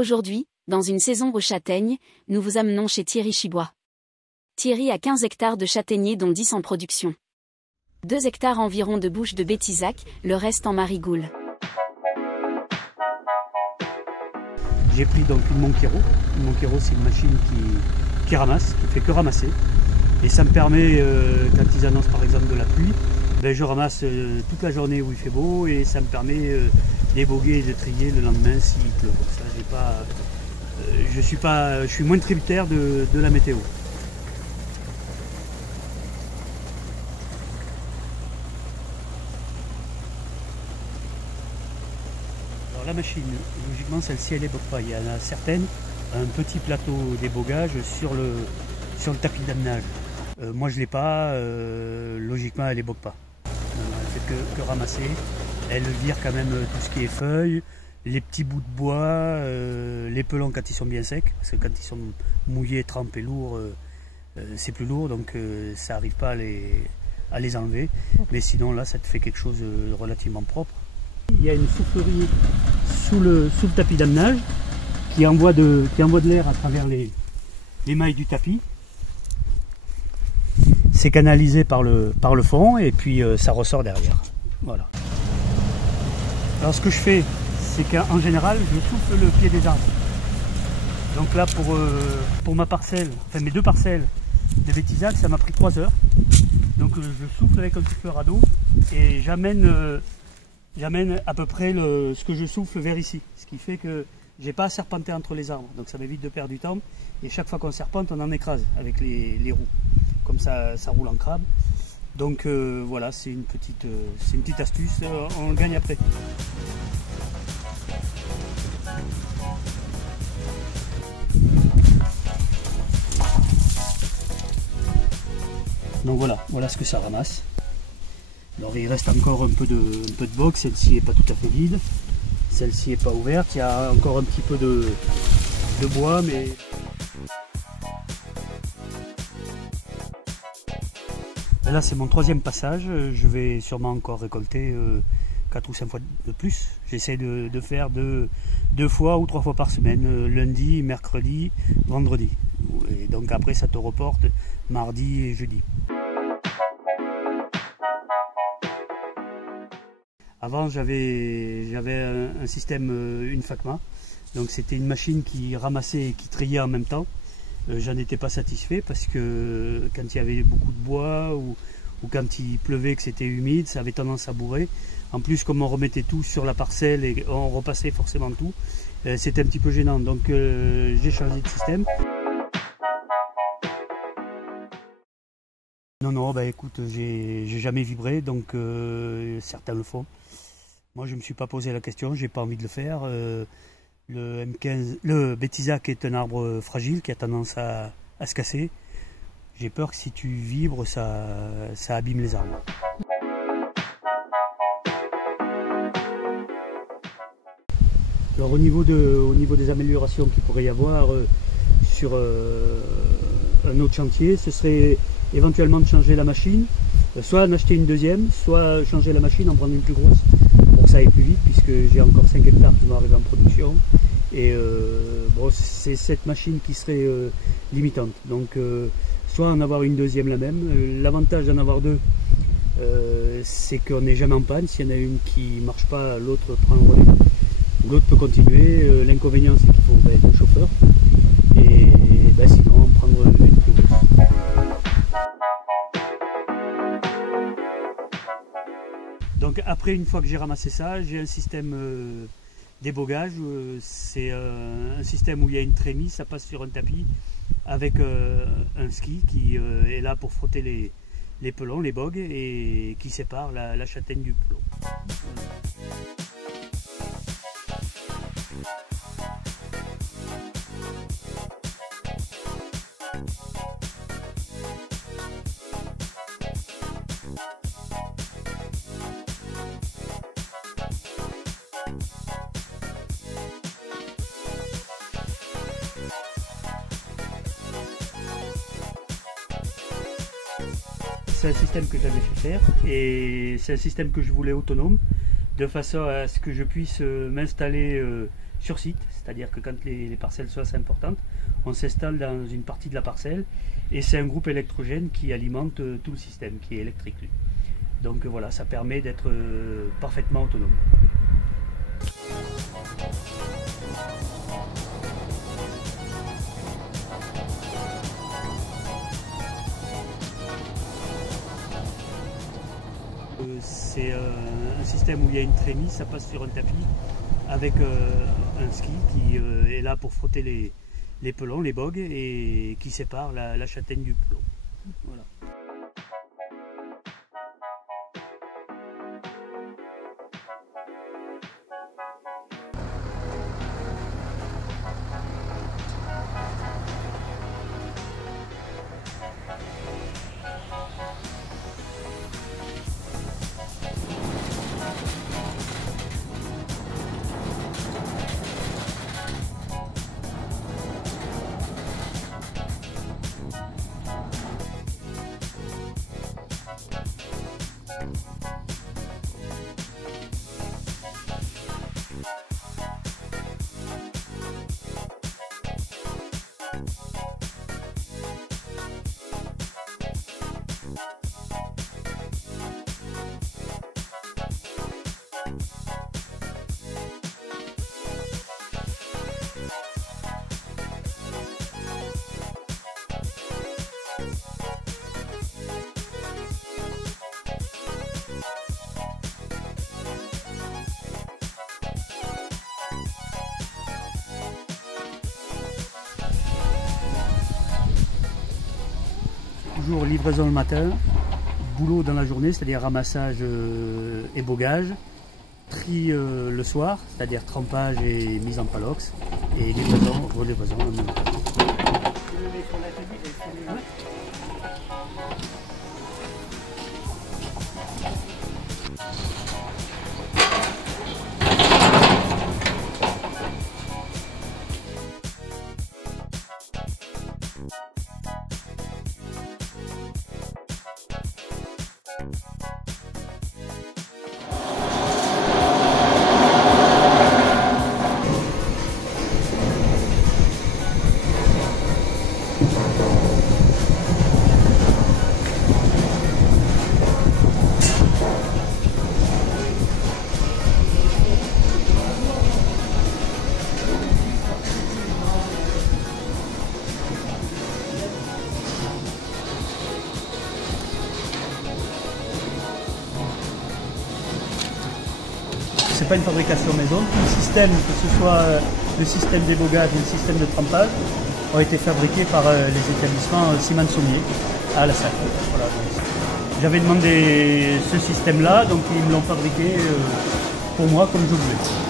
Aujourd'hui, dans une saison aux châtaignes, nous vous amenons chez Thierry Chibois. Thierry a 15 hectares de châtaigniers dont 10 en production. 2 hectares environ de bouches de Bétizac, le reste en marigoule. J'ai pris donc une Monkero. Une Monkero, c'est une machine qui ramasse, qui fait que ramasser. Et ça me permet, quand ils annoncent par exemple de la pluie, ben je ramasse toute la journée où il fait beau et ça me permet d'éboguer et de trier le lendemain s'il pleut. Ça, j'ai pas, je suis moins tributaire de la météo. Alors la machine, logiquement celle-ci elle ébogue pas. Il y en a certaines, un petit plateau d'ébogage sur le tapis d'amenage. Moi je l'ai pas, logiquement elle ébogue pas. Elle fait que ramasser. Elle vire quand même tout ce qui est feuilles, les petits bouts de bois, les pelons quand ils sont bien secs, parce que quand ils sont mouillés, trempés, lourds, c'est plus lourd, donc ça n'arrive pas à les enlever. Mais sinon là, ça te fait quelque chose de relativement propre. Il y a une soufflerie sous le tapis d'amenage qui envoie de l'air à travers les mailles du tapis. C'est canalisé par le fond et puis ça ressort derrière. Voilà. Alors ce que je fais, c'est qu'en général, je souffle le pied des arbres. Donc là, pour ma parcelle, enfin mes 2 parcelles de Bétizac, ça m'a pris 3 heures. Donc je souffle avec un souffleur à dos et j'amène à peu près ce que je souffle vers ici. Ce qui fait que j'ai pas à serpenter entre les arbres. Donc ça m'évite de perdre du temps. Et chaque fois qu'on serpente, on en écrase avec les roues. Comme ça roule en crabe. Donc voilà, c'est une petite astuce, on gagne après. Donc voilà ce que ça ramasse. Alors il reste encore un peu de box, celle-ci n'est pas tout à fait vide, celle-ci n'est pas ouverte, il y a encore un petit peu de bois, mais... Et là c'est mon 3e passage, je vais sûrement encore récolter 4 ou 5 fois de plus. J'essaie de faire 2 fois ou 3 fois par semaine, lundi, mercredi, vendredi. Et donc après ça te reporte mardi et jeudi. Avant j'avais un système, une FACMA, donc c'était une machine qui ramassait et qui triait en même temps. J'en étais pas satisfait parce que quand il y avait beaucoup de bois ou quand il pleuvait, que c'était humide, ça avait tendance à bourrer. En plus, comme on remettait tout sur la parcelle et on repassait forcément tout, c'était un petit peu gênant. Donc j'ai changé de système. Non, bah écoute, j'ai jamais vibré, donc certains le font. Moi, je me suis pas posé la question, j'ai pas envie de le faire. Le M15, le Bétizac est un arbre fragile qui a tendance à se casser. J'ai peur que si tu vibres, ça abîme les arbres. Alors au niveau des améliorations qu'il pourrait y avoir sur un autre chantier, ce serait éventuellement de changer la machine, soit en acheter une deuxième, soit changer la machine, en prendre une plus grosse pour que ça aille plus vite, puisque j'ai encore 5 hectares qui vont arriver en production. Et bon, c'est cette machine qui serait limitante. Donc soit en avoir une deuxième la même. L'avantage d'en avoir 2, c'est qu'on n'est jamais en panne. S'il y en a une qui ne marche pas, l'autre prend le relais. Ou l'autre peut continuer. L'inconvénient, c'est qu'il faut être le chauffeur. Et sinon, prendre une plus grosse. Donc après, une fois que j'ai ramassé ça, j'ai un système d'ébogage. C'est un système où il y a une trémie, ça passe sur un tapis avec un ski qui est là pour frotter les pelons, les bogues, et qui sépare la châtaigne du pelon. C'est un système que j'avais fait faire et c'est un système que je voulais autonome, de façon à ce que je puisse m'installer sur site, c'est-à-dire que quand les parcelles sont assez importantes, on s'installe dans une partie de la parcelle et c'est un groupe électrogène qui alimente tout le système, qui est électrique. Donc voilà, ça permet d'être parfaitement autonome. C'est un système où il y a une trémie, ça passe sur un tapis avec un ski qui est là pour frotter les pelons, les bogues, et qui sépare la châtaigne du pelon. Voilà. Toujours livraison le matin, boulot dans la journée, c'est-à-dire ramassage et bogage, tri le soir, c'est-à-dire trempage et mise en palox, et livraison, relivraison en même temps. C'est pas une fabrication maison, tout le système, que ce soit le système d'ébogage ou le système de trempage, ont été fabriqués par les établissements Siemens Sommier à la SAC. Voilà, j'avais demandé ce système-là, donc ils me l'ont fabriqué pour moi comme je voulais.